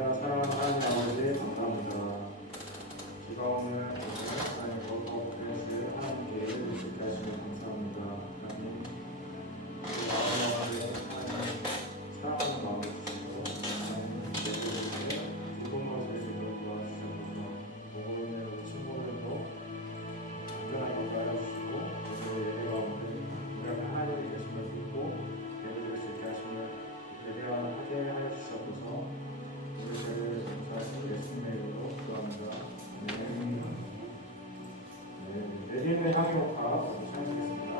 사랑하는 하나님 아버지 감사합니다. 비가 오는 하나님 거룩한 그릇을 하나님께 드리게 하시면 감사합니다. 하나님 마음에 하나님 사랑하는 마음을 주시고 하나님 내주시고 기쁜 것을 이루어 도와주셔서 보고 있는 우리 친구들도 안전한 것을 알아주시고 우리 예배 가운데 우리 앞에 하나님이 계심을 믿고 예배드릴 수 있게 하시면 예배하게 하여 주시옵소서. 우리 죄를 용서하시고 예수님의 이름으로 기도합니다. 내리는 향기 녹화 시작하겠습니다.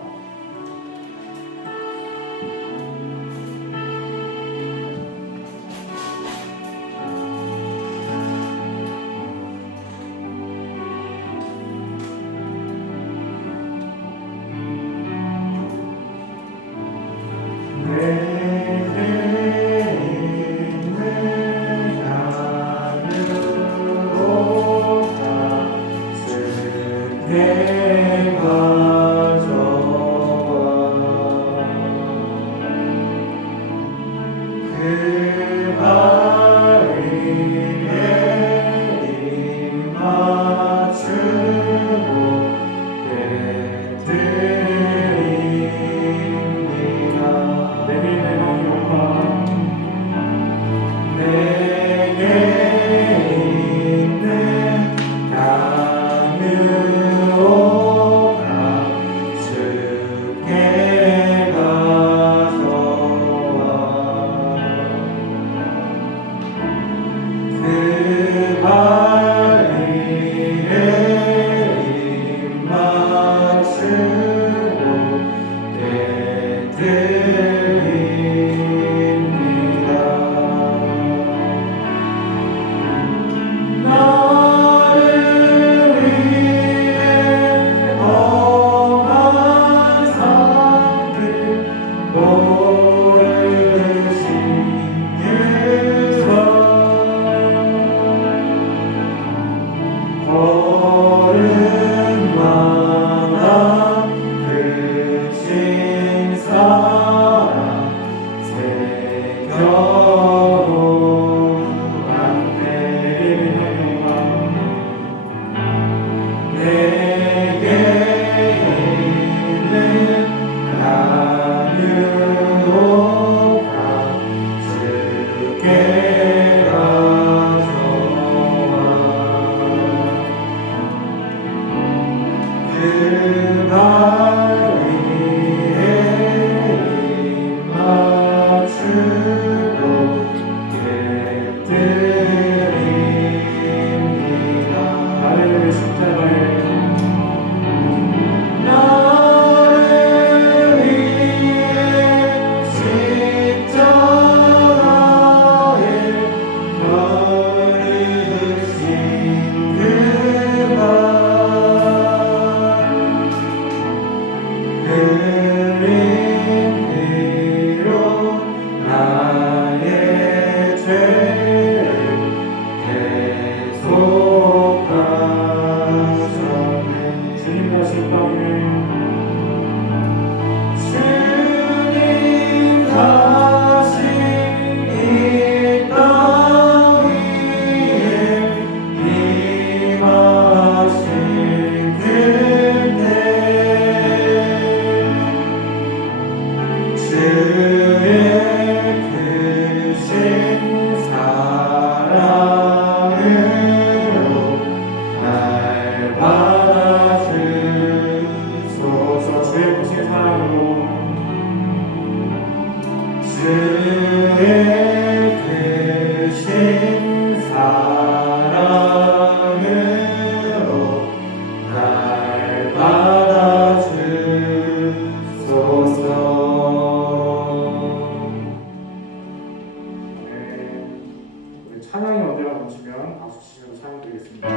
찬양이 언제나 멈추면 박수 치시면서 찬양 드리겠습니다.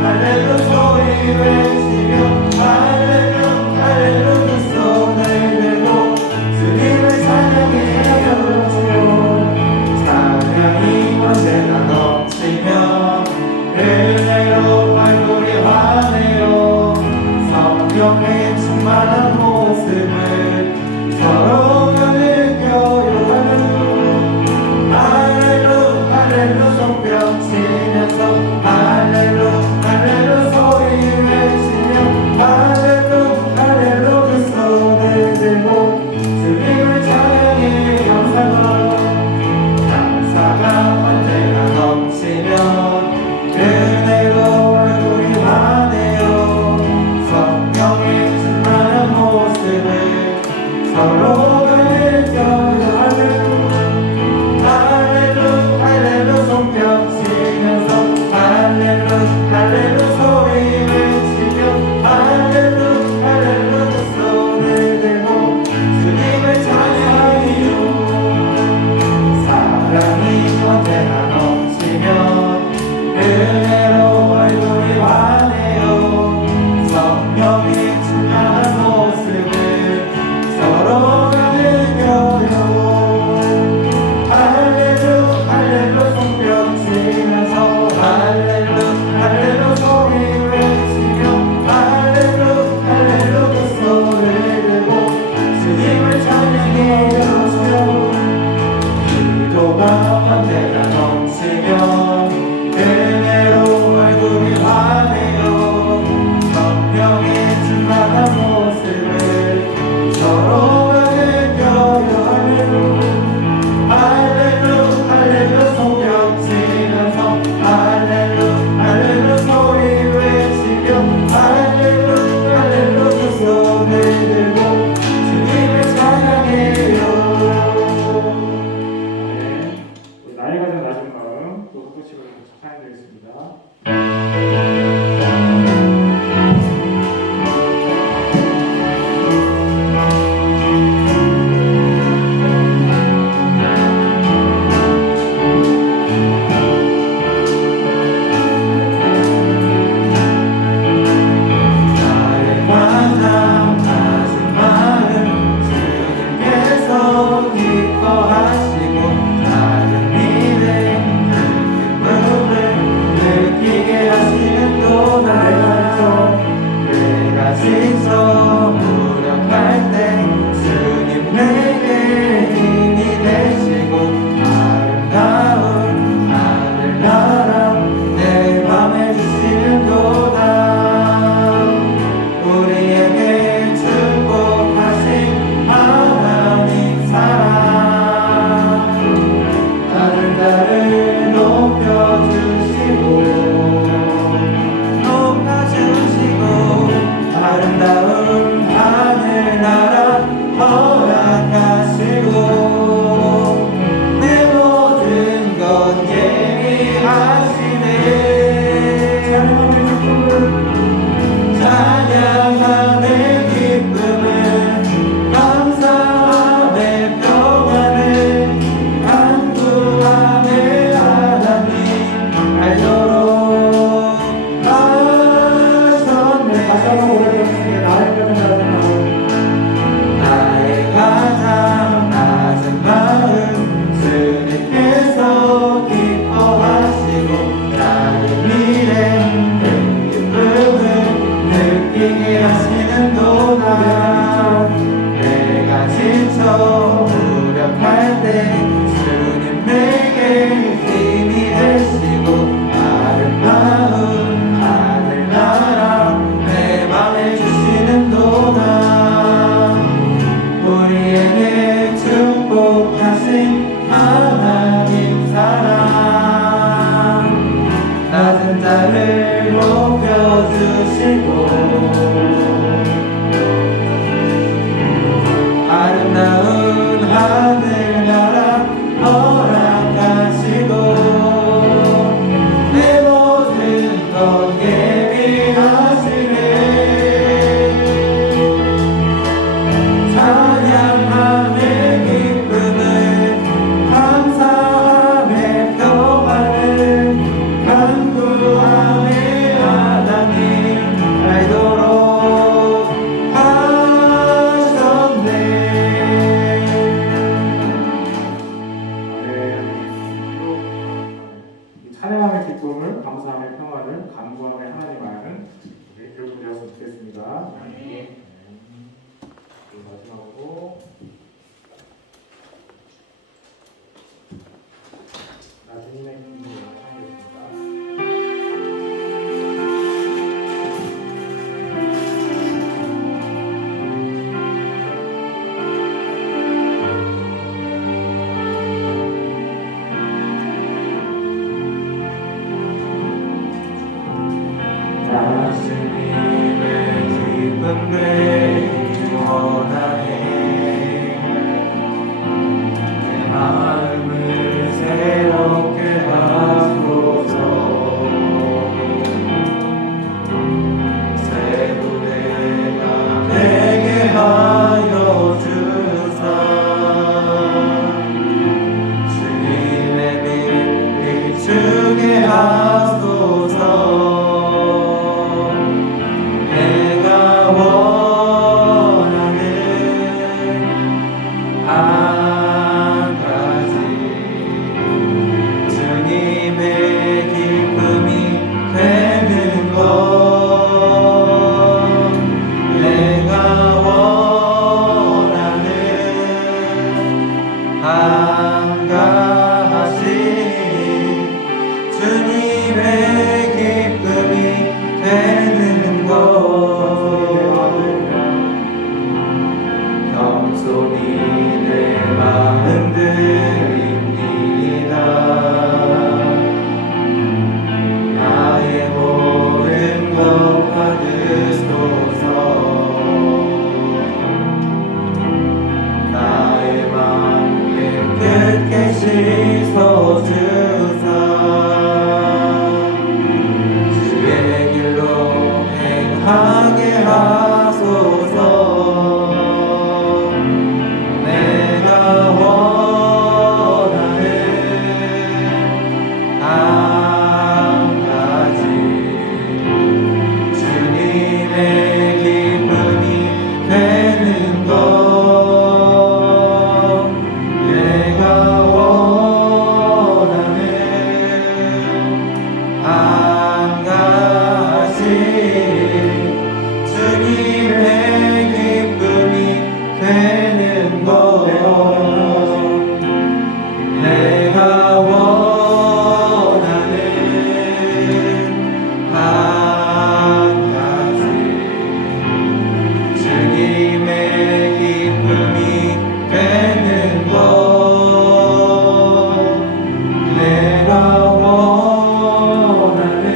할렐루야 하늘을 높여주시고 아름다운 하늘나라 허락하시고 내 모든 것 예비하시네 찬양함의 기쁨을 감사함의 평안을 간구함의 하나님 알도록 하셨네. 이 찬양함의 기쁨을, 감사함의 평화를, 간구함의 하나님 아는 우리 교육을 되었으면 좋겠습니다. 그리고 마지막으로 나 주님의 기쁨을 찬양하겠습니다. 나 주님의 기쁨 되기 원하네 내 마음을 새롭게 하소서 새 부대가 되게 하여 주사 주님의 빛 비추게 하소서 내가 원하는 한 가지 주님의 기쁨이 되는 것 내가 원하는 한 가지 주님의 기쁨이 되는 것 겸손히 내 마음 드립니다 나의 모든 것 받으소서 나의 맘 깨끗게 씻어주사 주의 길로 행하게 하소서 내가 원하는 한 가지 주님의 기쁨이 되는 것 내가 원하는 한 가지 주님의 기쁨이 되는 것 내가 원하는 한 가지 주님의 기쁨이 되는 것 내가 원하는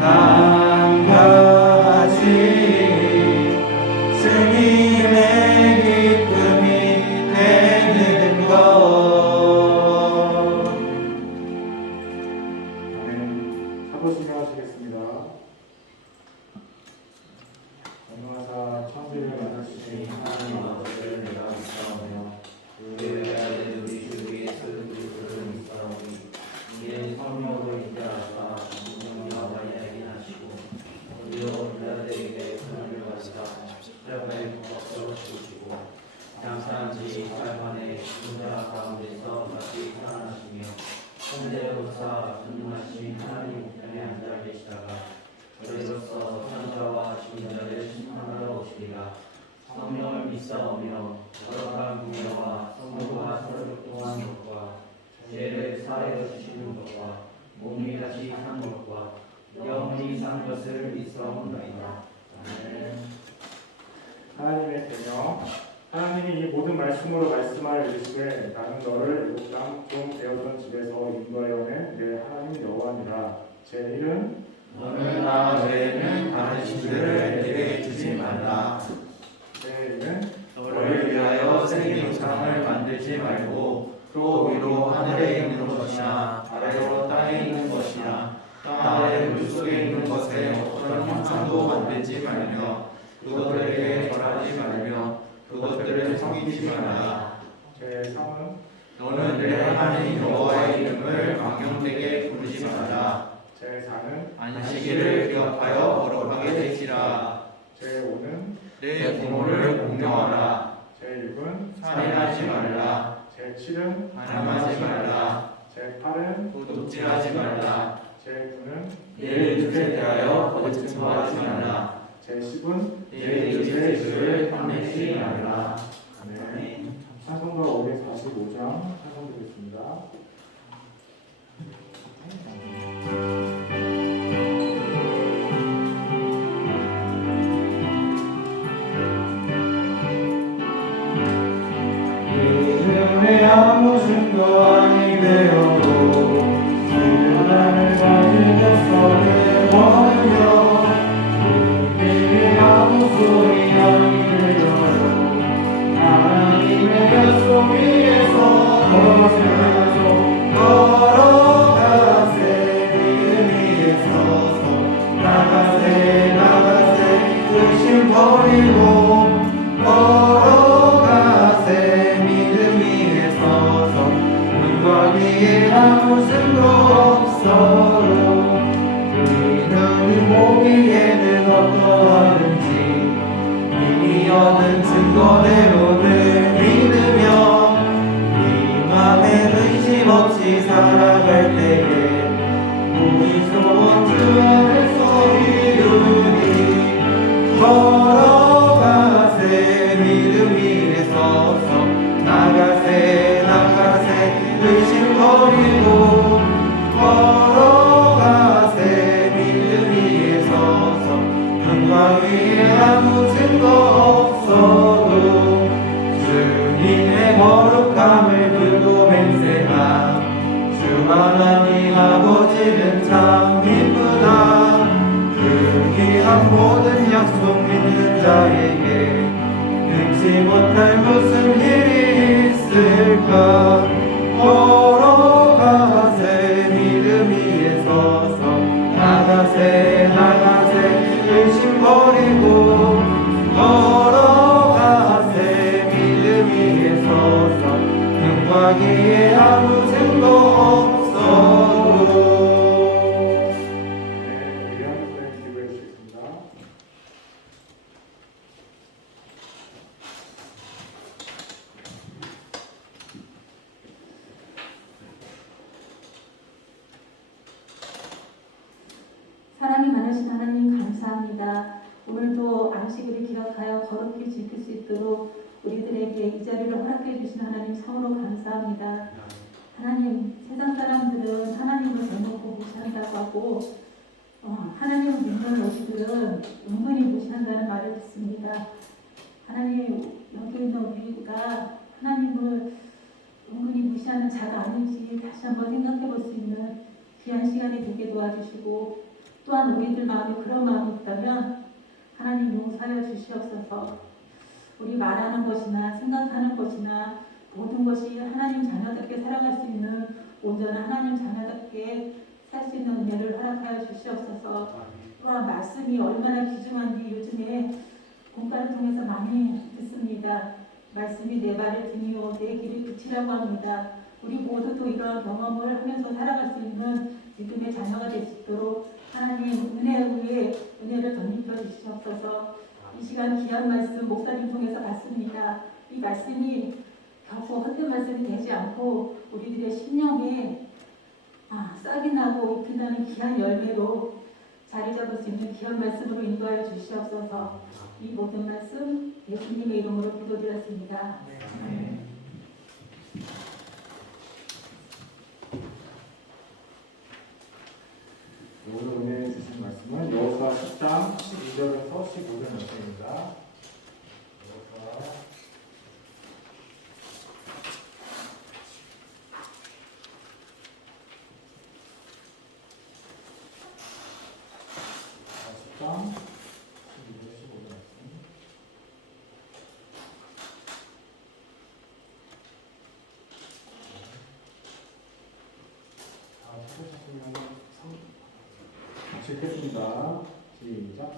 한 가지 주님의 기쁨이 되는 것 아멘. 사도 신명하시겠습니다. 전능하사 천지를 만드신 하나님 아버지를 내가 믿사오며 우리의 아들 우리 주 예수 그리스도를 믿사오니 이는 성령으로 인자하사 성령이 아버지에게 하시고 우리로 인자들에게 선을 받으사 혈관의 법적으로 주시고 장사한 지 8만에 인자 가운데서 다시 살아나시며 현재로서 전능하신 하나님 우편에 앉아 계시다가 그리로서 선자와 증자를 심판하러 오시리라. 성령을 믿사오며 거룩한 공예와 성도와 서로 교통한 것과 죄를 사하여 주시는 것과 몸이 다시 산 것과 영원히 산 것을 믿사옵나이다. 아멘. 하나님의 계명 하나님이 이 모든 말씀으로 말씀하여 이르시되 나는 너를 애굽 땅 좀 되었던 집에서 인도하여 내 하나님 여호와니라. 제 일은 너는 나 외에는 다른 신들을 내게 주지 말라. 제 일은 너를 위하여 생긴 우상을 만들지 말고 또 위로 하늘에 있는 것이나 아래로 땅에 있는 것이나 땅 아래 물속에 있는 것에 어떤 형상도 만들지 말며 그것들에게 절하지 말며 그것들을 섬기지 말라. 제 3은 너는 내 하나님 여호와의 이름을 망령되게 부르지 말라. 제 4는 안식일을 기억하여 거룩하게 되지라. 제 5는 내 부모를 공경하라. 제 6은 살인하지 말라. 제 7은 가늠하지 말라. 제 8은 도둑질하지 말라. 제 9는 내 이웃에 대하여 거짓 증거하지 말라. 제 10은 내 이웃의 죄를 탐내지 말라. 아멘. 찬송가 545장 찬송 드리겠습니다. 이름에 아무 증거 아니 되어도 주님을 가지고서 내버려 이름에 아무 소리 아니 되어도 하나님의 약속 위에서 걸어가세 믿음 위에 서서 나가세 의심 버리고 걸어가세 믿음 위에 서서 눈과 귀에 아무 증거 없어도 믿음이 보기에는 어떠하든지 이미 얻은 증거대로를 믿으며 이 맘에 의심 없이 살아갈 때에 우리 소원 주 안에서 이루니 걸어가세 믿음 위에 서서 나가세 의심 버리고 걸어가세 믿음 위에 서서 눈과 위에 아무 증거 없어도 주님의 거룩함을 들고 맹세한 주 하나님 아버지는 참 이쁘다. 그 귀한 모든 약속 믿는 자에게 능치 못할 무슨 일이 있을까. 걸어가세 믿음 위에 서서 나가세 의심 버리고 걸어가세 믿음 위에 서서 눈과 귀에 아무 증거 없어도. 네, 우리 한번 기도해 주시겠습니다. 사랑이 많으신 하나님 감사합니다. 오늘도 안식일을 기억하여 거룩히 지킬 수 있도록 우리들에게 이 자리를 허락해 주신 하나님 참으로 감사합니다. 하나님, 세상 사람들은 하나님을 대놓고 무시한다고 하고 하나님을 믿는 우리들은 은근히 무시한다는 말을 듣습니다. 하나님, 여기 있는 우리가 하나님을 은근히 무시하는 자가 아닌지 다시 한번 생각해 볼 수 있는 귀한 시간이 되게 도와주시고, 또한 우리들 마음에 그런 마음이 있다면 하나님 용서하여 주시옵소서. 우리 말하는 것이나 생각하는 것이나 모든 것이 하나님 자녀답게 살아갈 수 있는 온전한 하나님 자녀답게 살 수 있는 은혜를 허락하여 주시옵소서. 또한 말씀이 얼마나 귀중한지 요즘에 공과를 통해서 많이 듣습니다. 말씀이 내 발을 등이요 내 길을 빛이라고 합니다. 우리 모두도 이러한 경험을 하면서 살아갈 수 있는 믿음의 자녀가 될 수 있도록 하나님 은혜 위에 은혜를 덧입혀 주시옵소서. 이 시간 귀한 말씀 목사님 통해서 받습니다. 이 말씀이 결코 헛된 말씀이 되지 않고 우리들의 심령에 싹이 나고 익힌다는 귀한 열매로 자리 잡을 수 있는 귀한 말씀으로 인도하여 주시옵소서. 이 모든 말씀 예수님의 이름으로 기도드렸습니다. 오늘 은혜 주신 말씀은 여호수아 10장 12절에서 15절 말씀입니다. 여호수아 같이 읽겠습니다. 시작.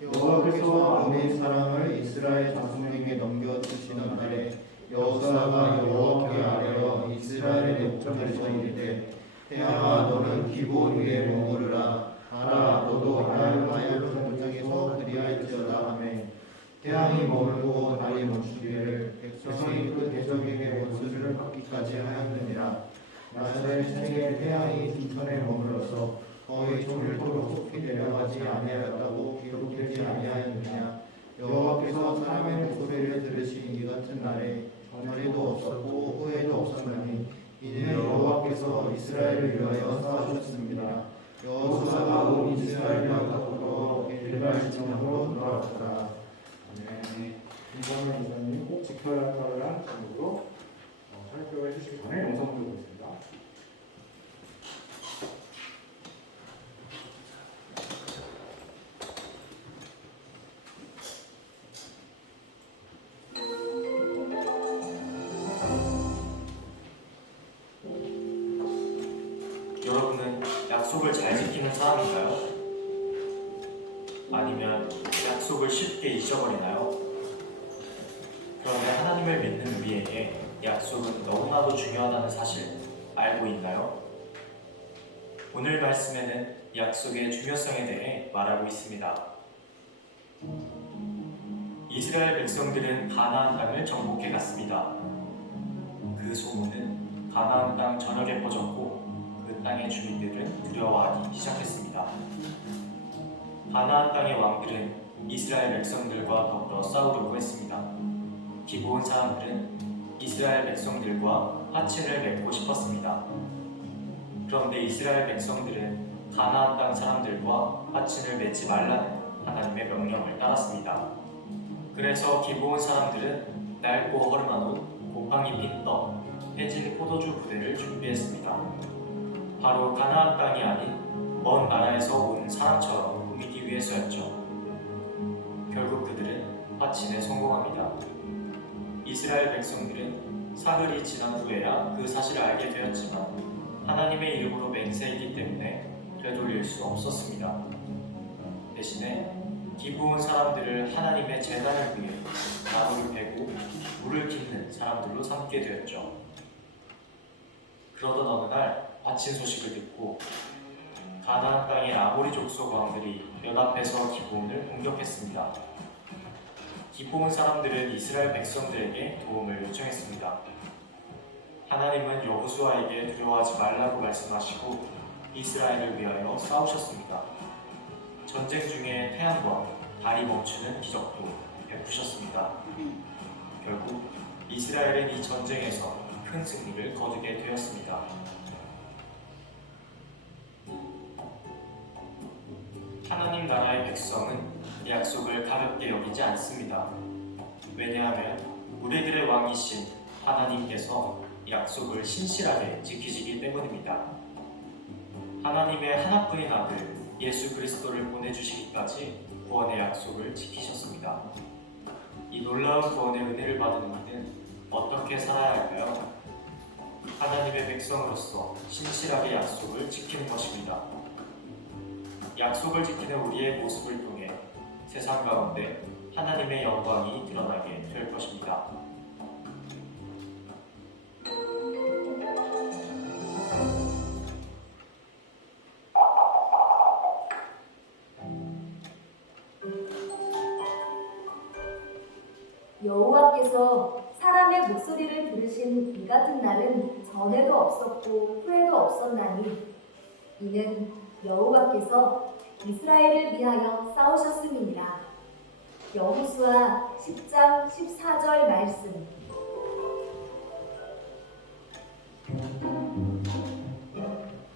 여호와께서 아몬의 사람을 이스라엘 자손에게 넘겨주시는 날에 여호수아가 여호와께 아뢰어 이스라엘의 목전에서 이르되 태양아 너는 기본 위에 머무르라 가라 너도 야일로 전장에서 그리할지어다 하매 태양이 머물고 달이 멈추기를 백성이 그 대적에게 원수를 받기까지 하였느니라. 나사렛 생에 태양이 둔천에 머물러서 거의 종일토록 속히 내려가지 아니하였다고 기록되지 아니하였느냐. 여호와께서 사람의 목소리를 들으신 이 같은 날에 전에도 없었고 후에도 없었나니 이는 여호와께서 이스라엘을 위하여 싸우셨습니다. 여호수아가 온 이스라엘과 더불어 길갈 지방으로 돌아왔다. 김광현 이사님 꼭 지켜야 할 제목으로 살펴해 주시기 전에 영상 보겠습니다. 여러분은 약속을 잘 지키는 사람인가요? 아니면 약속을 쉽게 잊어버리나요? 그런데 하나님을 믿는 우리에게 약속은 너무나도 중요하다는 사실 알고 있나요? 오늘 말씀에는 약속의 중요성에 대해 말하고 있습니다. 이스라엘 백성들은 가나안 땅을 정복해 갔습니다. 그 소문은 가나안 땅 전역에 퍼졌고 그 땅의 주민들은 두려워하기 시작했습니다. 가나안 땅의 왕들은 이스라엘 백성들과 더불어 싸우려고 했습니다. 기브온 사람들은 이스라엘 백성들과 화친을 맺고 싶었습니다. 그런데 이스라엘 백성들은 가나안 땅 사람들과 화친을 맺지 말라는 하나님의 명령을 따랐습니다. 그래서 기브온 사람들은 낡고 허름한 옷, 곰팡이 핀 떡, 해진 포도주 부대를 준비했습니다. 바로 가나안 땅이 아닌 먼 나라에서 온 사람처럼 보이기 위해서였죠. 결국 그들은 화친에 성공합니다. 이스라엘 백성들은 사흘이 지난 후에야 그 사실을 알게 되었지만 하나님의 이름으로 맹세했기 때문에 되돌릴 수 없었습니다. 대신에 기브온 사람들을 하나님의 제단을 위해 나무를 베고 물을 깃는 사람들로 삼게 되었죠. 그러던 어느 날 화친 소식을 듣고 가나안 땅의 아모리 족속 왕들이 연합해서 기브온을 공격했습니다. 기브온 사람들은 이스라엘 백성들에게 도움을 요청했습니다. 하나님은 여호수아에게 두려워하지 말라고 말씀하시고 이스라엘을 위하여 싸우셨습니다. 전쟁 중에 태양과 달이 멈추는 기적도 베푸셨습니다. 결국 이스라엘은 이 전쟁에서 큰 승리를 거두게 되었습니다. 하나님 나라의 백성은 약속을 가볍게 여기지 않습니다. 왜냐하면 우리들의 왕이신 하나님께서 약속을 신실하게 지키시기 때문입니다. 하나님의 하나뿐인 아들 예수 그리스도를 보내주시기까지 구원의 약속을 지키셨습니다. 이 놀라운 구원의 은혜를 받은 우리는 어떻게 살아야 할까요? 하나님의 백성으로서 신실하게 약속을 지키는 것입니다. 약속을 지키는 우리의 모습을 통해 세상 가운데 하나님의 영광이 드러나게 될 것입니다. 여호와께서 사람의 목소리를 들으신 이 같은 날은 전에도 없었고 후에도 없었나니 이는 여호와께서 이스라엘을 위하여 싸우셨음이니라. 여호수아 10장 14절 말씀.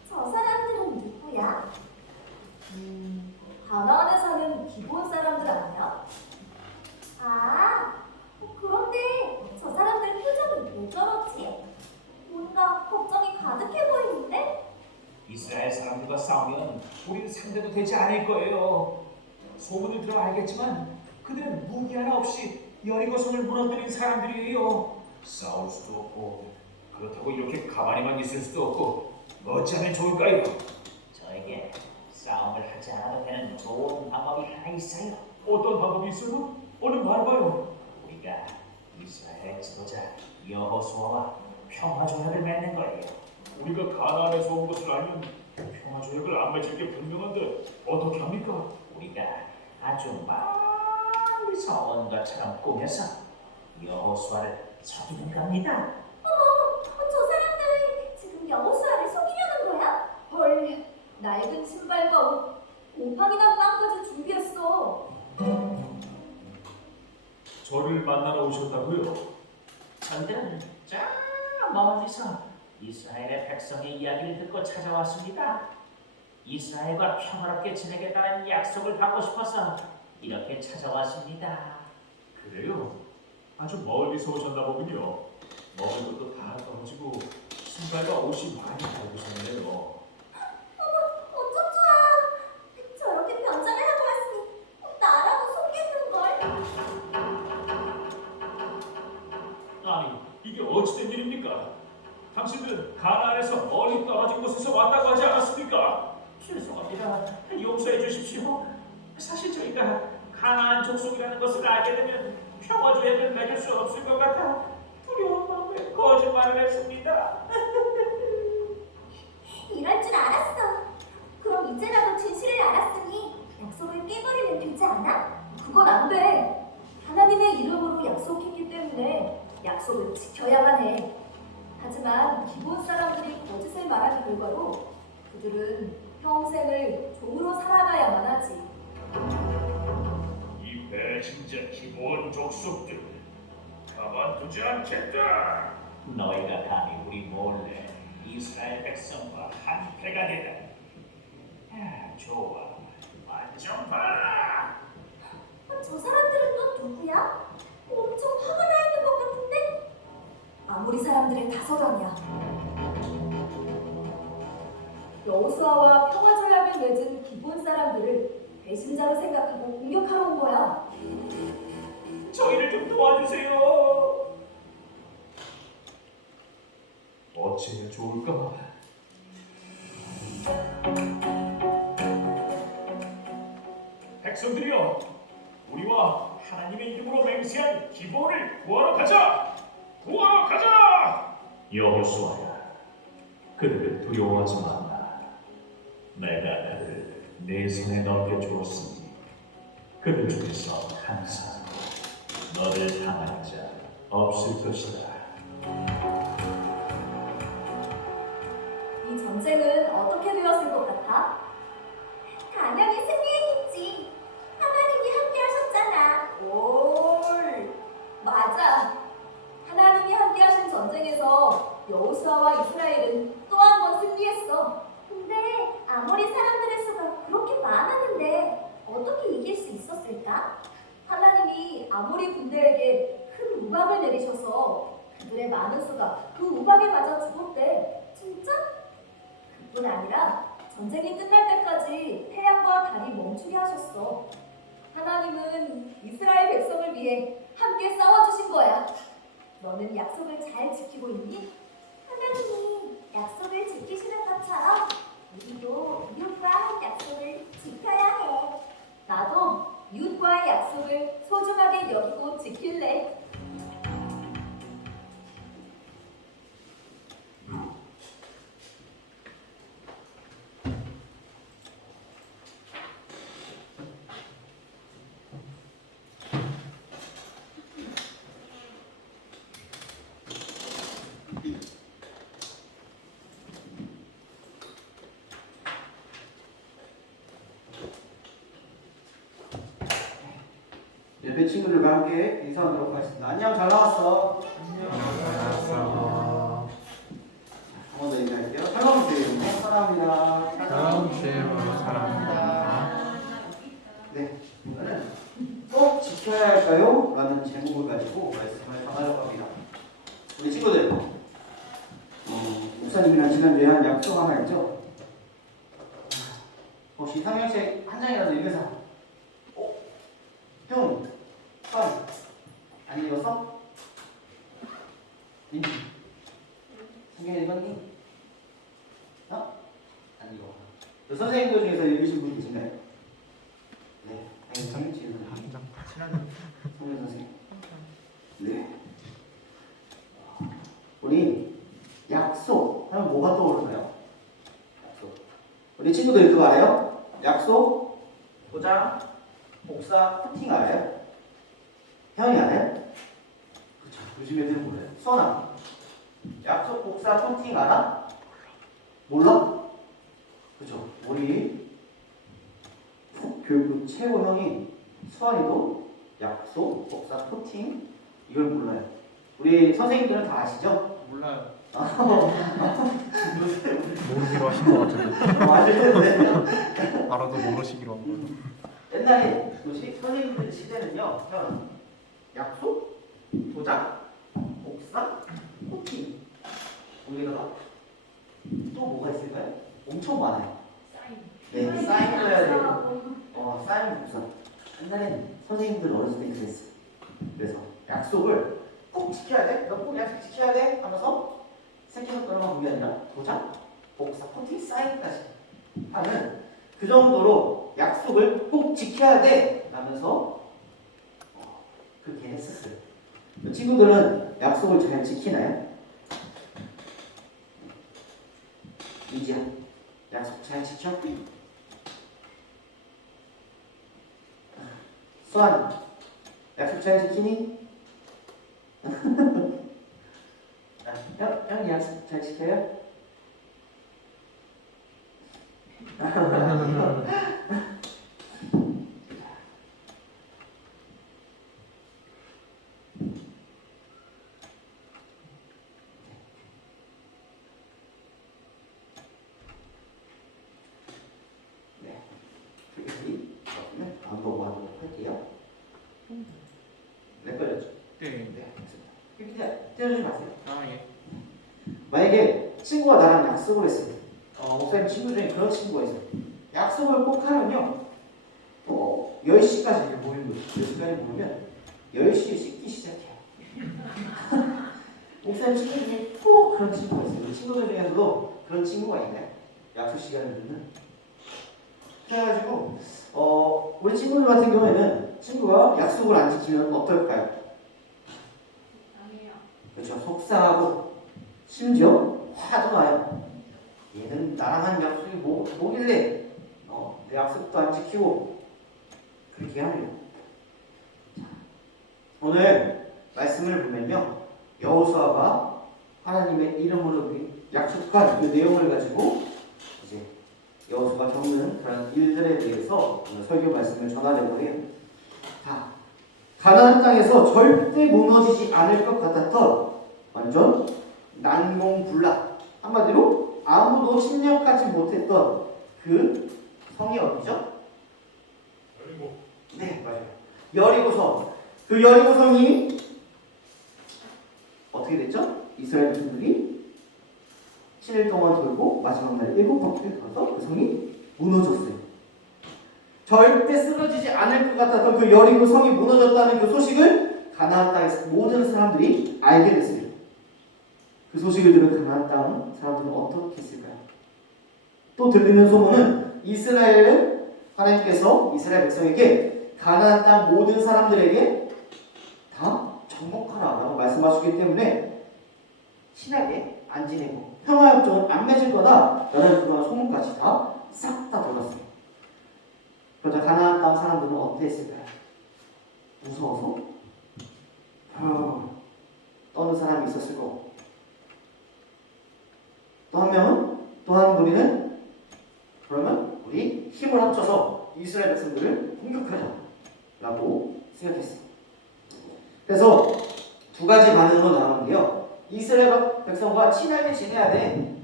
저 사람들은 누구야? 가나안에 사는 기브온 사람들 아니야? 아, 그런데 저 사람들 표정이 왜 저러지? 뭔가 걱정이 가득해 보이는데? 이스라엘 사람들과 싸우면 우리는 상대도 되지 않을 거예요. 소문을 들어 알겠지만 그들은 무기 하나 없이 여리고성을 무너뜨린 사람들이에요. 싸울 수도 없고 그렇다고 이렇게 가만히만 있을 수도 없고 어찌하면 좋을까요? 저에게 싸움을 하지 하는 좋은 방법이 하나 있어요. 어떤 방법이 있어요? 얼른 말해봐요. 우리가 이스라엘 지도자 여호수아와 평화조약을 맺는 거예요. 우리가 가나안에서 온 것을 알면 평화조약을 안 맺을 게 분명한데 어떻게 합니까? 우리가 아주 멀리서 온 것처럼 꾸며서 여호수아를 속이는 겁니다. 저 사람들 지금 여호수아를 속이려는 거야? 헐, 낡은 신발과 옷, 곰팡이 난 빵까지 준비했어. 저를 만나러 오셨다고요? 저희들은 저 멀리서 이스라엘의 백성의 이야기를 듣고 찾아왔습니다. 이스라엘과 평화롭게 지내겠다는 약속을 받고 싶어서 이렇게 찾아왔습니다. 그래요? 아주 멀리서 오셨나 보군요. 먹을 것도 다 떨어지고 신발과 옷이 많이 낡으셨네요. 어쩜 좋아. 저렇게 변장을 하고 왔으니 나라고 속겠는걸. 아니, 이게 어찌된 일입니까? 당신들은 가나안에서 멀리 떨어진 곳에서 왔다고 하지 않았습니까? 죄송합니다. 용서해 주십시오. 사실 저희가 가나안 족속이라는 것을 알게 되면 평화조약을 맺을 수 없을 것 같아 두려운 마음에 거짓말을 했습니다. 이럴 줄 알았어. 그럼 이제라도 진실을 알았으니 약속을 깨버리면 되지 않아? 그건 안 돼. 하나님의 이름으로 약속했기 때문에 약속을 지켜야만 해. 하지만 기본 사람들이 거짓을 말한 결과로 그들은 평생을 종으로 살아가야만 하지. 이 배신자 기본 족속들 가만두지 않겠다. 너희가 감히 우리 몰래 이스라엘 백성과 한패가 되다니. 좋아. 완전 봐라. 저 사람들은 또 누구야? 엄청 화가 나 있는 것 같은데? 아무리 사람들의 다소당이야. 여호수아와 평화조약을 맺은 기본 사람들을 배신자로 생각하고 공격하러 온 거야. 저희를 좀 도와주세요. 어찌해야 좋을까? 백성들이여, 우리와 하나님의 이름으로 맹세한 기본을 구하러 가자! 구하러 가자! 여호수아야, 그들을 두려워하지 마라. 내가 그들을 내 손에 넘겨주었으니 그들 중에서 항상 너를 당할 자 없을 것이다. 이 전쟁은 어떻게 되었을 것 같아? 당연히 승리했겠지. 하나님이 함께 하셨잖아. 올, 맞아. 하나님이 함께 하신 전쟁에서 여호수아와 이스라엘은 또 한 번 승리했어. 근데 아모리 사람들의 수가 그렇게 많았는데 어떻게 이길 수 있었을까? 하나님이 아모리 군대에게 큰 우박을 내리셔서 그들의 많은 수가 그 우박에 맞아 죽었대. 진짜? 그뿐 아니라 전쟁이 끝날 때까지 태양과 달이 멈추게 하셨어. 하나님은 이스라엘 백성을 위해 함께 싸워주신 거야. 너는 약속을 잘 지키고 있니? 하나님이 약속을 지키시는 것처럼 우리도 이웃과의 약속을 지켜야 해. 나도 이웃과의 약속을 소중하게 여기고 지킬래. 옆에 친구들과 함께 인사하도록 하겠습니다. 안녕, 잘 나왔어. 안녕하세요. 한 번 더 인사할게요. 사랑하는 제 이름으로 사랑합니다. 다음 주에도 사랑합니다. 네, 오늘은 꼭 지켜야 할까요? 라는 제목을 가지고 말씀을 전하려고 합니다. 우리 친구들, 목사님이랑 지난주에 한 약속 하나 했죠? 혹시 성경책 한 장이라도 읽으사? 형, 안 읽었어? 민지, 성경 읽었니? 안 읽어. 또 선생님들 중에서 읽으신 분 계신가요? 우리 친구들 그거 알아요? 약속, 도장, 복사, 코팅 알아요? 형이 알아요? 그렇죠. 요즘 애들은 몰라요. 수원아, 약속, 복사, 코팅 알아? 몰라? 그죠? 우리 교육부 최고형인 수환이도 약속, 복사, 코팅 이걸 몰라요. 우리 선생님들은 다 아시죠? 몰라요. 요새 모르기로 하신 것 같은데. 맞아요. 알아도 모르시기로 한 거예요. 옛날에 뭐지? 선생님들 시대는요. 형, 약속, 도장, 복사, 코팅 거기다가 또 뭐가 있을까요? 엄청 많아요. 네, 사인도 해야 되고 사인 복사. 옛날에 선생님들 어렸을 때 그랬어요. 그래서 약속을 꼭 지켜야 돼? 너 꼭 약속 지켜야 돼? 하면서 새끼손가락만 보게 아니라 도장, 복사, 코팅, 사인까지 하는 그 정도로 약속을 꼭 지켜야 돼! 라면서 그렇게 했었어요. 친구들은 약속을 잘 지키나요? 이지야, 약속 잘 지켜? 수환, 약속 잘 지키니? 형이 약속 잘 지켜요? 네, 여기 그러면 반복하도록 할게요. 몇 걸렸죠? 네. 네, 알겠습니다. 밑에 떼어주지 마세요. 아 예. 만약에 친구가 나랑 약속을 했어요. 목사님 친구 중에 그런 친구가 있어요. 약속을 꼭 하면요. 10시까지 모이는 거죠. 10시까지 모이면 10시에 씻기 시작해요. 목사님 친구 중에 꼭 그런 친구가 있어요. 우리 친구들 중에서도 그런 친구가 있나요? 약속 시간을 듣는. 그래가지고 우리 친구들 같은 경우에는 친구가 약속을 안 지키면 어떨까요? 그렇죠. 속상하고 심지어 화도 나요. 얘는 나랑 한 약속이 뭐길래 내 약속도 안 지키고 그렇게 하네요. 오늘 말씀을 보면요. 여호수아가 하나님의 이름으로 약속한 그 내용을 가지고 이제 여호수아가 겪는 그런 일들에 대해서 오늘 설교 말씀을 전하려고 해요. 자, 가나안 땅에서 절대 무너지지 않을 것 같았던 완전 난공불락, 한마디로 아무도 침략하지 못했던 그 성이 어디죠? 그리고 네, 맞아요. 여리고성. 그 여리고성이 어떻게 됐죠? 이스라엘 백성들이 7일 동안 돌고 마지막 날 7바퀴를 돌아서 그 성이 무너졌어요. 절대 쓰러지지 않을 것 같았던 그 여리고성이 무너졌다는 그 소식을 가나안 땅에서 모든 사람들이 알게 됐어요. 그 소식을 들은 가나안 땅 사람들은 어떻게 했을까요? 또 들리는 소문은 하나님께서 이스라엘 백성에게 가나안 땅 모든 사람들에게 다 정복하라라고 말씀하시기 때문에 친하게 안 지내고 평화협정은 안 맺을 거다라는 그런 소문까지 다 싹 다 돌았어요. 그러자 가나안 땅 사람들은 어떻게 했을까요? 무서워서 떠는 사람이 있었을 거고, 또 한 명은, 또 한 무리는 그러면 우리 힘을 합쳐서 이스라엘 백성들을 공격하자라고 생각했어요. 그래서 두 가지 반응으로 나오는데요. 이스라엘 백성과 친하게 지내야 돼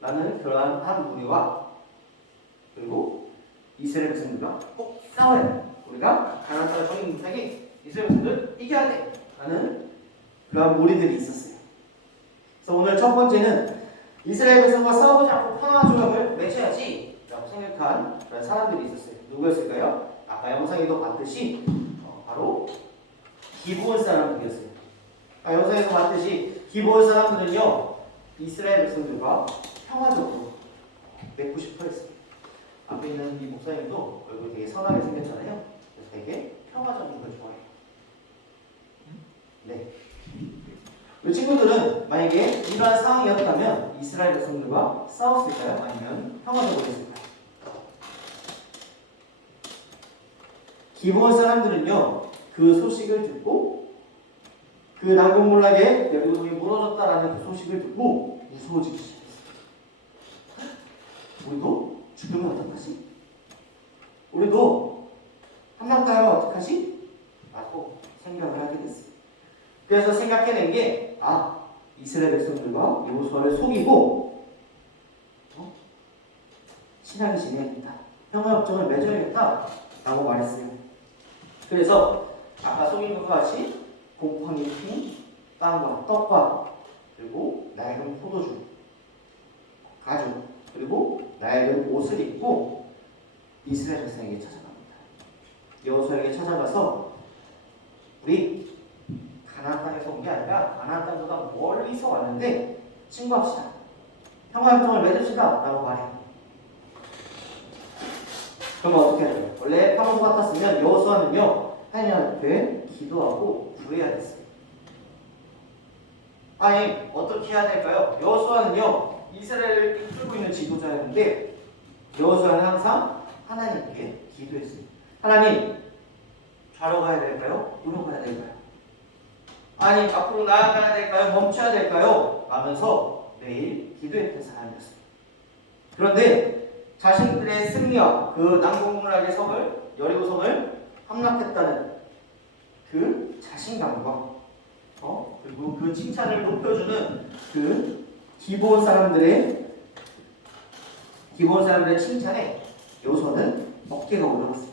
라는 그러한 한 무리와, 그리고 이스라엘 백성들과 꼭 싸워야 돼, 우리가 가나안 땅을 정리 못하게 이스라엘 백성들 이겨야 돼 라는 그러한 무리들이 있었어요. 그래서 오늘 첫 번째는 이스라엘 백성과 싸우지 않고 평화조약을 맺어야지 라고 생각한 그런 사람들이 있었어요. 누구였을까요? 아까 영상에도 봤듯이 바로 기브온 사람들이었어요. 영상에서 봤듯이 기브온 사람들은요, 이스라엘 백성들과 평화적으로 맺고 싶어 했어요. 앞에 있는 이 목사님도 얼굴 되게 선하게 생겼잖아요. 그래서 되게 평화적인 걸 좋아해요. 네. 그 친구들은 만약에 이러한 상황이었다면 이스라엘 백성들과 싸웠을까요? 아니면 평화적으로 했을까요? 기브온 사람들은요, 그 소식을 듣고 그 난공불락에 여리고성이 무너졌다라는 그 소식을 듣고 무서워지기 시작했어요. 우리도 죽으면 어떡하지? 우리도 함락당하면 어떡하지? 라고 생각을 하게 됐어요. 그래서 생각해낸 게 이스라엘 백성들과 여호수아를 속이고 친하게 지내야겠다. 평화협정을 맺어야겠다 라고 말했어요. 그래서 아까 속인 것과 같이 곰팡이 핀 땅과 떡과 그리고 낡은 포도주, 가죽, 그리고 낡은 옷을 입고 이스라엘 백성에게 찾아갑니다. 여호수아에게 찾아가서 우리 가나안 땅에서 온 게 아니라 가나안 땅보다 멀리서 왔는데 친구합시다. 평화협정을 맺읍시다 라고 말해요. 그러면 어떻게 해야 돼요? 원래 평소 같았으면 여호수아는요 하나님 앞에 기도하고 구해야 됐어요. 아니 어떻게 해야 될까요? 여호수아는요 이스라엘을 이끌고 있는 지도자였는데 여호수아는 항상 하나님께 기도했어요. 하나님 좌로 가야 될까요? 우로 가야 될까요? 아니 앞으로 나아가야 될까요? 멈춰야 될까요? 하면서 매일 기도했던 사람이었어요. 그런데 자신들의 승리와 그 난공불락의 성을 여리고성을 함락했다는 그 자신감과 그리고 그 칭찬을 높여주는 그 기브온 사람들의 칭찬에 여호수아는 어깨가 올라갔어요.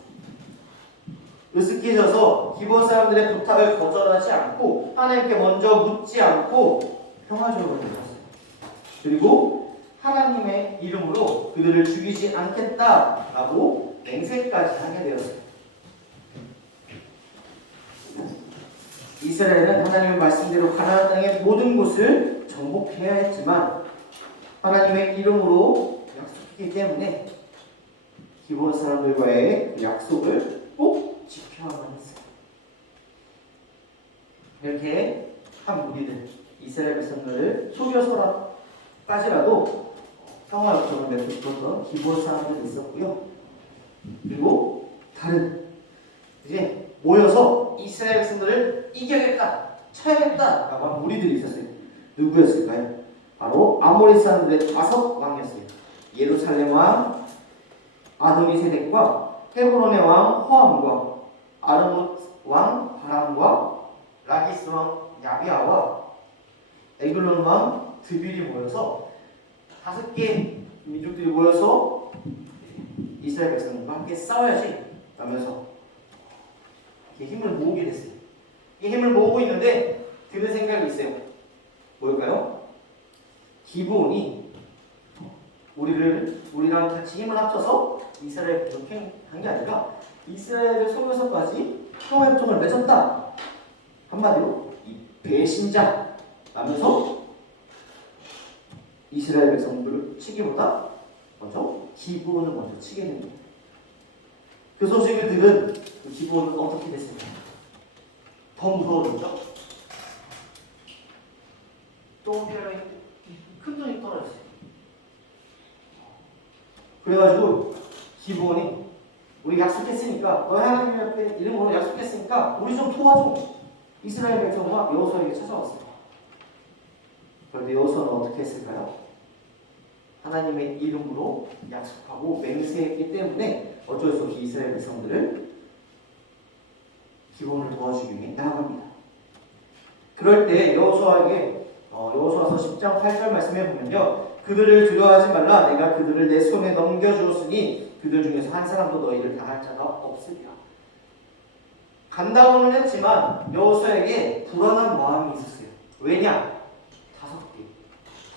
으스해져서 기브온 사람들의 부탁을 거절하지 않고 하나님께 먼저 묻지 않고 평화적으로 되었어요. 그리고 하나님의 이름으로 그들을 죽이지 않겠다라고 맹세까지 하게 되었어요. 이스라엘은 하나님의 말씀대로 가나안 땅의 모든 곳을 정복해야 했지만 하나님의 이름으로 약속했기 때문에 기브온 사람들과의 약속을 꼭 지켜야만 했어요. 이렇게 한 무리들 이스라엘 백성들을 속여서까지라도 평화협정을 맺고 싶었던 기브온 사람들이 있었고요. 그리고 다른 이제 모여서 이스라엘 백성들을 이겨야겠다, 쳐야겠다라고 한 무리들이 있었어요. 누구였을까요? 바로 아모리 사람들의 5 왕이었어요. 예루살렘 왕 아도니세덱과 헤브론의 왕 호암과 아르못 왕 바람과 라기스 왕 야비아와 에글론 왕 드빌이 모여서 5개 민족들이 모여서 이스라엘 백성들과 함께 싸워야지 라면서 힘을 모으게 됐어요. 이 힘을 모으고 있는데 드는 생각이 있어요. 뭘까요? 기브온이 우리랑 같이 힘을 합쳐서 이스라엘 부족한 게 아니라 이스라엘을 속여서까지 평화협정을 맺었다. 한마디로 이 배신자 라면서 이스라엘 백성들을 치기보다 먼저 기브온을 먼저 치게 됩니다. 그 소식을 들은 그 기브온은 어떻게 됐습니까? 더 무서워졌죠? 똥별에 큰 돈이 떨어졌어요. 그래가지고 기브온이 우리 약속했으니까 너희 하나님 옆에 이름으로 약속했으니까 우리 좀 도와줘. 이스라엘 백성과 여호수아에게 찾아왔어요. 그런데 여호수아는 어떻게 했을까요? 하나님의 이름으로 약속하고 맹세했기 때문에 어쩔 수 없이 이스라엘 백성들을 기브온을 도와주기 위해 나아갑니다. 그럴 때 여호수아에게 여호수아서 10장 8절 말씀해 보면요, 그들을 두려워하지 말라. 내가 그들을 내 손에 넘겨주었으니 그들 중에서 한 사람도 너희를 당할 자가 없으리라. 간다고는 했지만 여호수아에게 불안한 마음이 있었어요. 왜냐?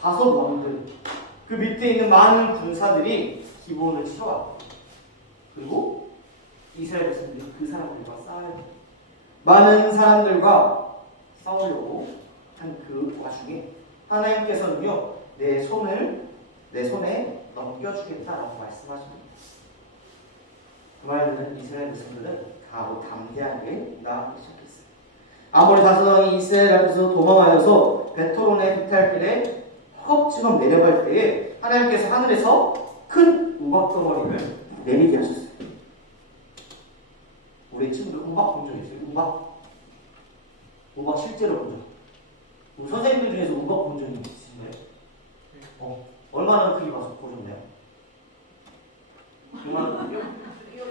5 왕들, 그 밑에 있는 많은 군사들이 기브온을 치러왔고, 그리고 이스라엘 백성들이 그 사람들과 싸워야 돼요. 많은 사람들과 싸우려고 한 그 와중에 하나님께서는요, 내 손에 넘겨주겠다라고 말씀하십니다. 그 말을 듣는 이스라엘 백성들은 강하고 담대하게 나아가기 시작했어요. 아모리 5 왕이 이스라엘 앞에서 도망하여서 베토론의 비탈길에 허겁지겁 내려갈 때에 하나님께서 하늘에서 큰 우박 덩어리를 내리게 하셨어요. 우리 친구들 우박 본 적 있어요? 우박 실제로 본 적. 우리 선생님들 중에서 우박 본 적이 있으신가요? 얼마나 크게 봐서 보셨나요?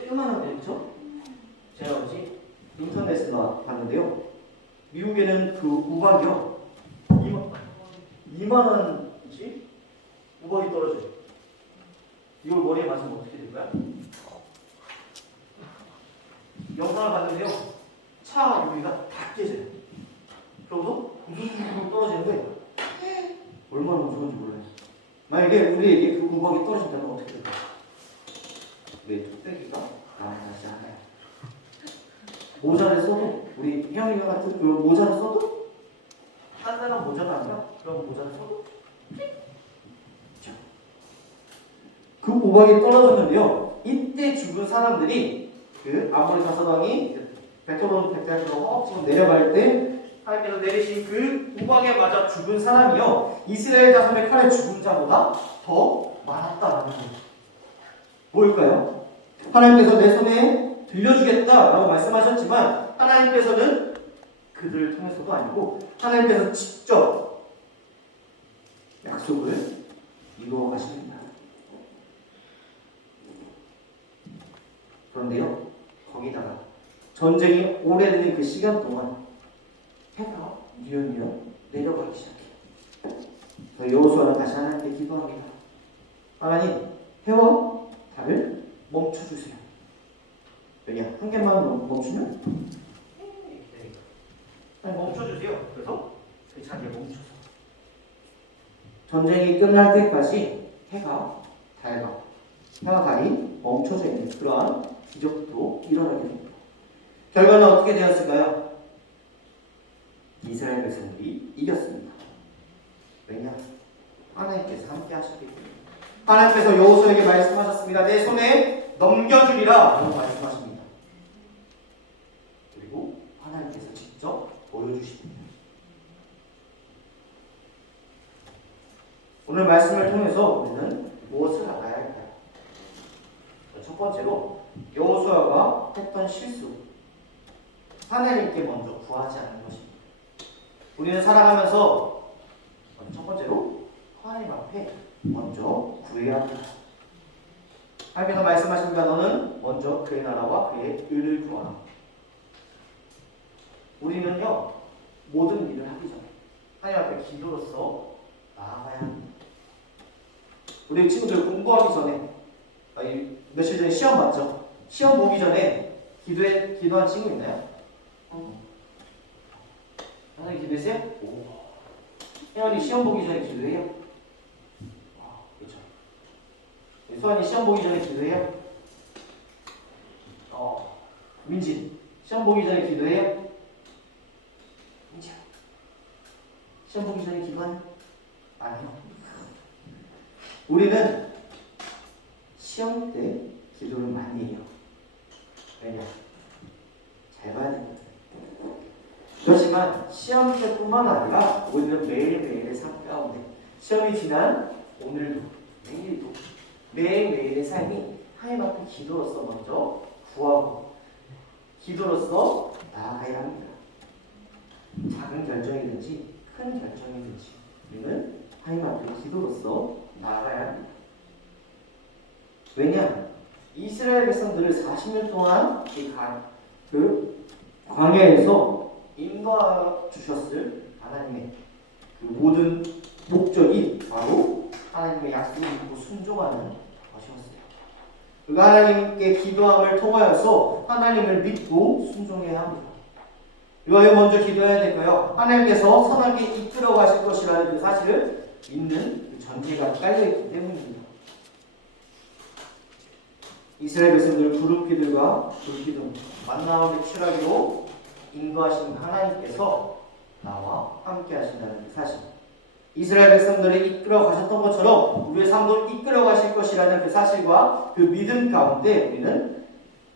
요만한 거 있죠? 제가 어제 인터넷에서 봤는데요. 미국에는 그 우박이요. 2만원씩 우박이 떨어져요. 이걸 머리에 맞으면 어떻게 될까요? 영상을 봤는데요. 차 유리가 다 깨져요. 그러고서 우르르 떨어지는 거예요. 얼마나 무서운지 몰라요. 만약에 우리에게 그 우박이 떨어진다면 어떻게 될까요? 우리 뚝배기가 나지 않아요. 모자를 써도 우리 혜영이가 같은 그 모자를 써도 단단한 모자가 아니라 그런 모자를 써도 그 우박이 떨어졌는데요. 이때 죽은 사람들이 그 아모리카 서방이 베토론 백달기로 허겁지겁 내려갈 때 하나님께서 내리신 그 우박에 맞아 죽은 사람이요 이스라엘 자손의 칼에 죽은 자보다 더 많았다라는 거예요. 뭘까요? 하나님께서 내 손에 들려주겠다라고 말씀하셨지만 하나님께서는 그들을 통해서도 아니고 하나님께서 직접 약속을 이루어 가십니다. 그런데요, 거기다가 전쟁이 오래되는 그 시간 동안 해가 뉘엿뉘엿 내려가기 시작해요. 여호수아는 다시 하나님께 기도합니다. 하나님, 해와 달을 멈춰주세요. 왜냐? 한 개만 멈추면 아니 멈춰주세요. 그래서 그 자리에 멈춰서 전쟁이 끝날 때까지 해와 달이 멈춰져 있는 그러한 기적도 일어나게 됩니다. 결과는 어떻게 되었을까요? 이스라엘 백성들이 이겼습니다. 왜냐? 하나님께서 함께 하셨기 때문에. 하나님께서 여호수아에게 말씀하셨습니다. 내 손에 넘겨주리라 라고 말씀하십니다. 그리고 하나님께서 직접 보여주십니다. 오늘 말씀을 통해서 우리는 무엇을 알아야 할까요? 첫 번째로 여호수아가 했던 실수, 하나님께 먼저 구하지 않는 것입니다. 우리는 살아가면서 첫 번째로 하나님 앞에 먼저 구해야 합니다. 하나님께서 말씀하십니다. 너는 먼저 그의 나라와 그의 의를 구하라. 우리는요 모든 일을 하기 전에 하나님 앞에 기도로서 나아가야 합니다. 우리 친구들 공부하기 전에 며칠 전에 시험 봤죠? 시험 보기 전에 기도한 친구 있나요? 선생님 기도했어요? 오. 혜연이 시험 보기 전에 기도해요? 그렇죠. 소환이 시험 보기 전에 기도해요? 민진 시험 보기 전에 기도해요? 민진 시험 보기 전에 기도하니? 아니요. 우리는 시험 때 기도를 많이 해요. 왜냐? 잘 봐야 됩니다. 그렇지만 시험 때뿐만 아니라 우리는 매일매일의 삶 가운데 시험이 지난 오늘도 내일도 매일매일의 삶이 하나님 앞에 기도로서 먼저 구하고 기도로서 나아가야 합니다. 작은 결정이든지 큰 결정이든지 우리는 하나님 앞에 기도로서 나아가야 합니다. 왜냐? 이스라엘 백성들을 40년 동안 그 광야에서 인도하여 주셨을 하나님의 그 모든 목적이 바로 하나님의 약속을 믿고 순종하는 것이었어요. 그 하나님께 기도함을 통하여서 하나님을 믿고 순종해야 합니다. 왜 먼저 기도해야 될까요? 하나님께서 선하게 이끌어 가실 것이라는 그 사실을 믿는 그 전제가 깔려있기 때문입니다. 이스라엘 백성들 그룹기들과 불기둥 만나오게 칠하기로 인도하신 하나님께서 나와 함께 하신다는 그 사실, 이스라엘 백성들을 이끌어 가셨던 것처럼 우리의 삶도 이끌어 가실 것이라는 그 사실과 그 믿음 가운데 우리는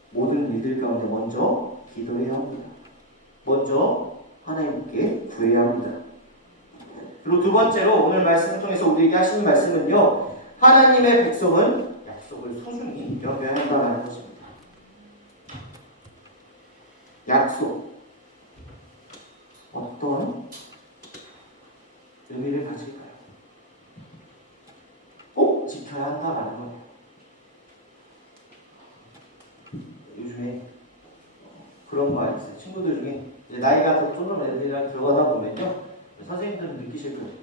모든 믿음 가운데 먼저 기도해야 합니다. 먼저 하나님께 구해야 합니다. 그리고 두 번째로 오늘 말씀을 통해서 우리에게 하시는 말씀은요, 하나님의 백성은 약속을 소중히 여겨야 한다는 것입니다. 약속, 어떤 의미를 가질까요? 꼭 지켜야 한다라는 거예요. 요즘에 그런 거 있어요. 친구들 중에 이제 나이가 더 쫓는 애들이랑 들어가다 보면요, 선생님들은 느끼실 거예요.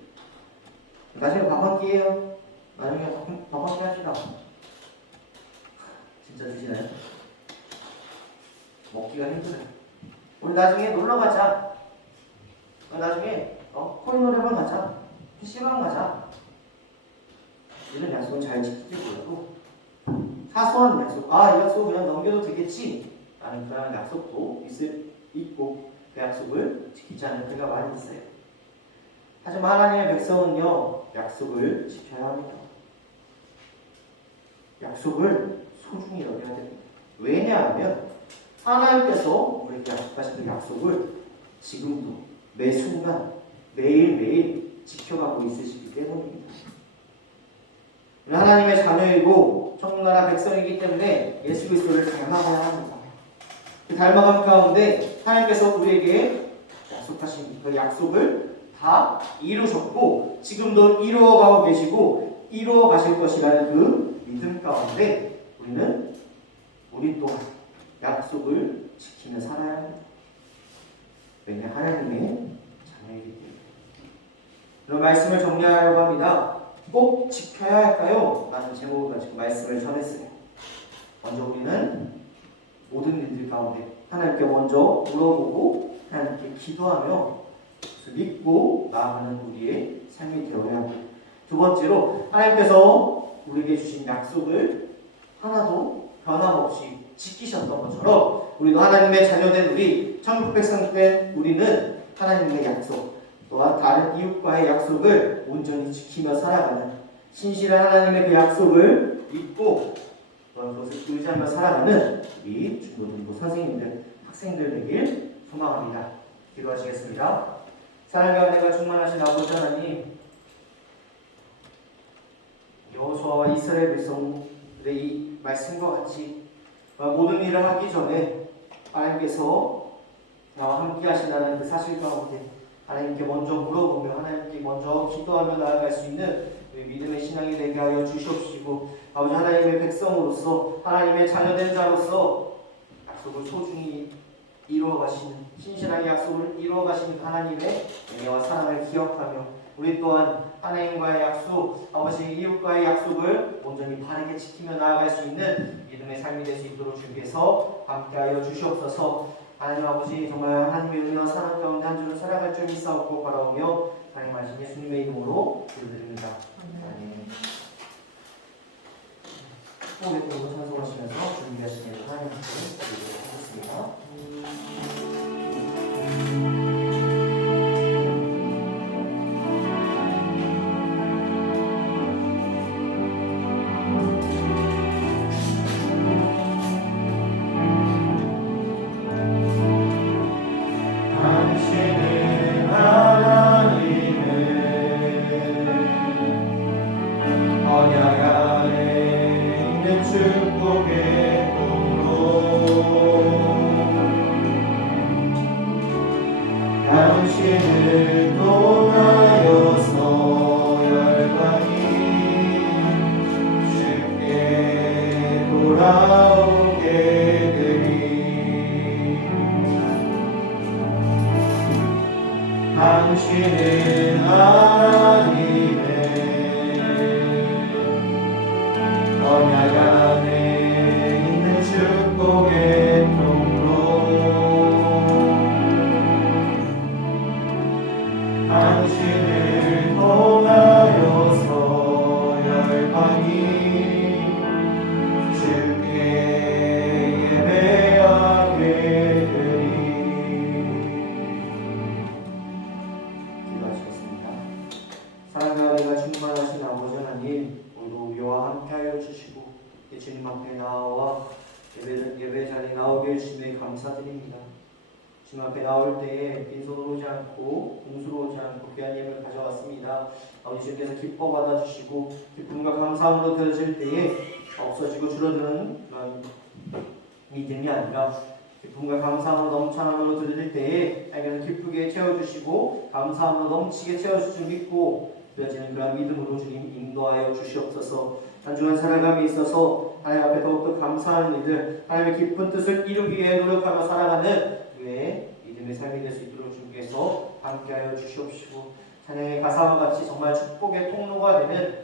나중에 밥 한 끼예요. 나중에 밥 한 끼 합시다. 진짜 드시나요? 먹기가 힘들어요. 우리 나중에 놀러 가자. 나중에 코인 노래방 가자. PC방 가자. 이런 약속은 잘 지키지 몰라도 사소한 약속, 이 약속 그냥 넘겨도 되겠지 라는 그런 약속도 있고 그 약속을 지키지 않을 때가 많이 있어요. 하지만 하나님의 백성은요, 약속을 지켜야 합니다. 약속을 소중히 여겨야 됩니다. 왜냐하면 하나님께서 우리에게 약속하신 그 약속을 지금도 매 순간 매일매일 지켜가고 있으시기 때문입니다. 하나님의 자녀이고 청나라 백성이기 때문에 예수 그리스도를 닮아가야 합니다. 그 닮아감 가운데 하나님께서 우리에게 약속하신 그 약속을 다 이루셨고 지금도 이루어가고 계시고 이루어 가실 것이라는 그 믿음 가운데 우리 또한 약속을 지키며 살아야 합니다. 왜냐 하나님의 자녀이기 때문에. 그런 말씀을 정리하려고 합니다. 꼭 지켜야 할까요? 라는 제목을 가지고 말씀을 전했어요. 먼저 우리는 모든 일들 가운데 하나님께 먼저 물어보고 하나님께 기도하며 믿고 나아가는 우리의 삶이 되어야 합니다. 두 번째로 하나님께서 우리에게 주신 약속을 하나도 변함없이 지키셨던 것처럼 우리도 하나님의 자녀된 우리 천국 백성 된 우리는 하나님의 약속 또한 다른 이웃과의 약속을 온전히 지키며 살아가는 신실한 하나님의 그 약속을 믿고 또한 그것을 의지하며 살아가는 우리 중고등부 선생님들, 학생들 되길 소망합니다. 기도하시겠습니다. 사랑과 은혜가 충만하신 아버지 하나님, 여호수아와 이스라엘 백성들의 이 말씀과 같이 모든 일을 하기 전에 하나님께서 나와 함께 하신다는 그 사실 가운데 하나님께 먼저 물어보며 하나님께 먼저 기도하며 나아갈 수 있는 믿음의 신앙이 되게 하여 주시옵시고 아버지 하나님의 백성으로서 하나님의 자녀된 자로서 약속을 소중히 이루어가시는 신실하게 약속을 이루어가시는 하나님의 은혜와 사랑을 기억하며 우리 또한 하나님과의 약속, 아버지 이웃과의 약속을 온전히 바르게 지키며 나아갈 수 있는 믿음의 삶이 될 수 있도록 주께서 함께하여 주시옵소서. 하나님 아버지 정말 하나님의 은혜와 사랑 가운데 한 주를 살아갈 줄 믿사옵고 바라오며 하나님 하신 예수님의 이름으로 기도드립니다. 아멘. 호흡에 들고 찬송하시면서 준비하시는 하나님 앞에 드리도록 하겠습니다. 당신을 통하여서 열방이 쉽게 돌아오게 되리. 당신은 하나님의 언약 안에 있는 축복의 당신을 통하여서 열방이 주께 예배하게 되리. 기도하시겠습니다. 사랑과 은혜가 충만하신 아버지 하나님, 오늘도 우리와 함께하여 주시고 주님 앞에 나와 예배 자리에 나오게 해주시니 감사드립니다. 주님 앞에 나올 때에 빈손으로 오지 않고 공수로 오지 않고 귀한 예물을 가져왔습니다. 아버지 주님께서 기뻐 받아주시고 기쁨과 감사함으로 드려질 때에 없어지고 줄어드는 그런 믿음이 아니라 기쁨과 감사함으로 넘쳐남으로 드릴 때에 하나님께서 기쁘게 채워주시고 감사함으로 넘치게 채워줄 줄 믿고 드려지는 그런 믿음으로 주님 인도하여 주시옵소서. 한 주간 살아감에 있어서 하나님 앞에 더욱더 감사하는 일들, 하나님의 깊은 뜻을 이루기 위해 노력하며 살아가는 우리의 믿음의 삶이 될 수 있도록 주님께서 함께하여 주시옵시고, 찬양의 가사와 같이 정말 축복의 통로가 되는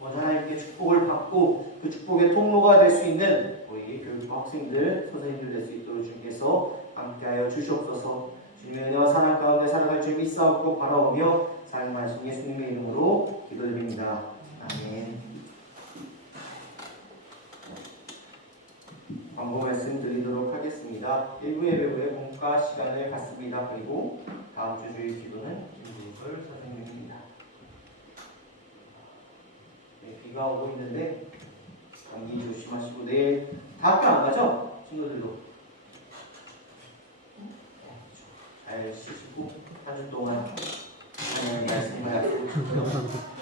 먼저 하나님께 축복을 받고 그 축복의 통로가 될 수 있는 우리 교육부 학생들, 선생님들 될 수 있도록 주님께서 함께하여 주시옵소서. 주님의 은혜와 사랑 가운데 살아갈 줄 믿사옵고 바라오며 사랑하신 예수님의 이름으로 기도드립니다. 아멘. 광고 말씀 드리도록 하겠습니다. 1부 예배 후에 공과 시간을 갖습니다. 그리고 다음 주 주일 기도는 김부설 선생님입니다. 네, 비가 오고 있는데 감기 조심하시고 내일 다 학교 안 가죠? 친구들도 잘 쉬시고 한 주 동안 하나님의 말씀을 약속해 주시고요.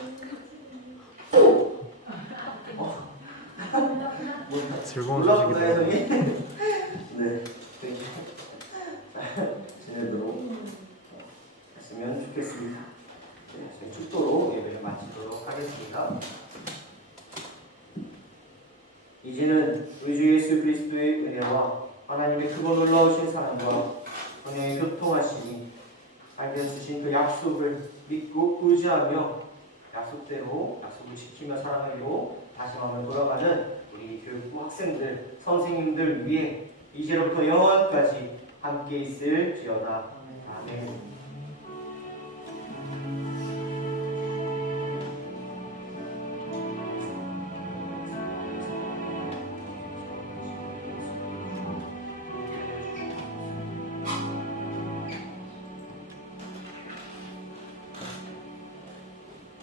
즐거운 소식이다. 네, 지내도록 했으면 좋겠습니다. 네, 축도로 예배를 마치도록 하겠습니다. 이제는 우리 주 예수 그리스도의 은혜와 하나님의 크고 놀라우신 사랑과 은혜의 교통하심이 알려주신 그 약속을 믿고 의지하며 약속대로 약속을 지키며 살아가려고 다시 한번 돌아가는 우리 교육부 학생들, 선생님들 위해 이제로부터 영원까지 함께 있을지어다. 아멘.